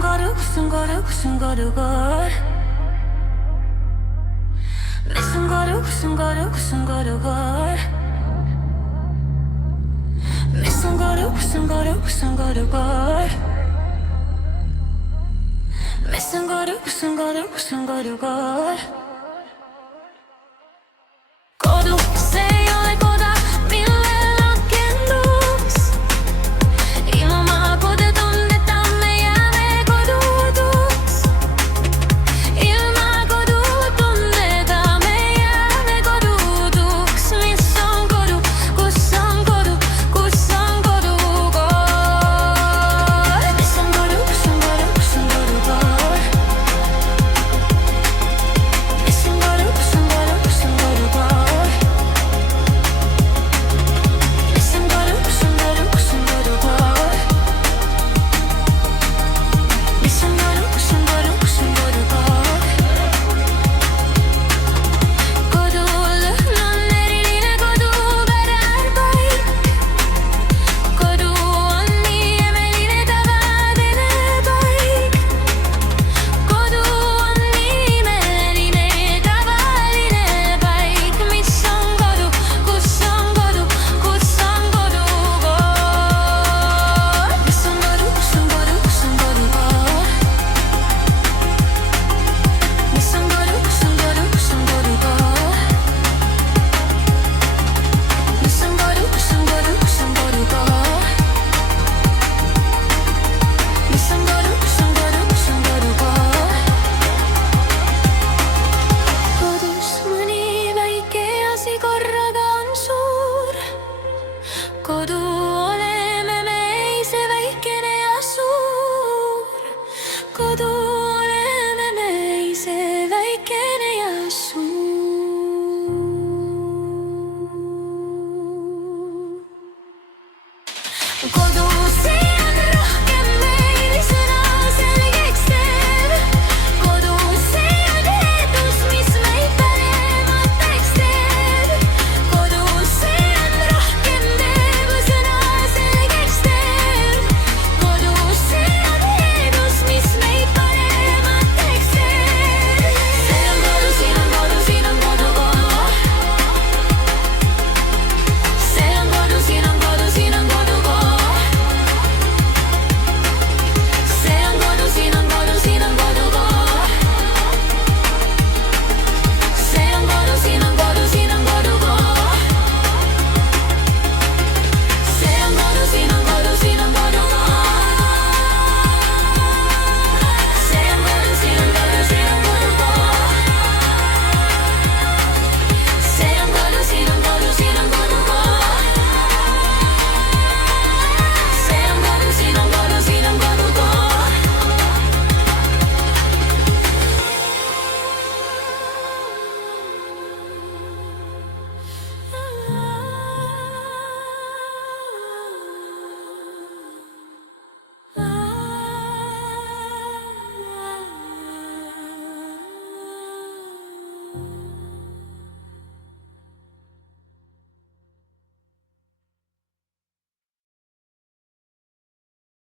kus on kodukoor? Mis on kodu, kus on kodu, kus on kodukoor? Mis on kodu, kus on kodu, kus on kodukoor? Mis on kodu, kus on kodu, kus on kodukoor? Kodu, see ei ole koda, millel rakenduks. Ilma kodutundeta me jääme kodutuks. Ilma kodutundeta me jääme kodutuks. Mis on kodu, kus on kodu, kus on kodukoor? Mis on kodu, kus on kodu, kus on kodukoor? Mis on kodu, kus on kodu, kus on kodukoor? Mis on kodu, kus on kodu, kus on kodukoor? Mis on kodu, kus on kodu, kus on kodukoor? Kodulõhn on eriline, kodu pärarpaik. Kodu on nii imeline, tavaline paik. Kodu on nii imeline, tavaline paik. Mis on kodu, kus on kodu, kus on kodukoor? Mis on kodu, kus on kodu, kus on kodukoor? Mis on kodu, kus on kodu, kus on kodukoor? Mis on kodu, kus on kodu, kus on kodukoor? Mis on kodu, kus on kodu, kus on kodukoor? Kodus mõni väike asi korraga on suur. Kodu oleme me ise, väikene ja suur. Kodu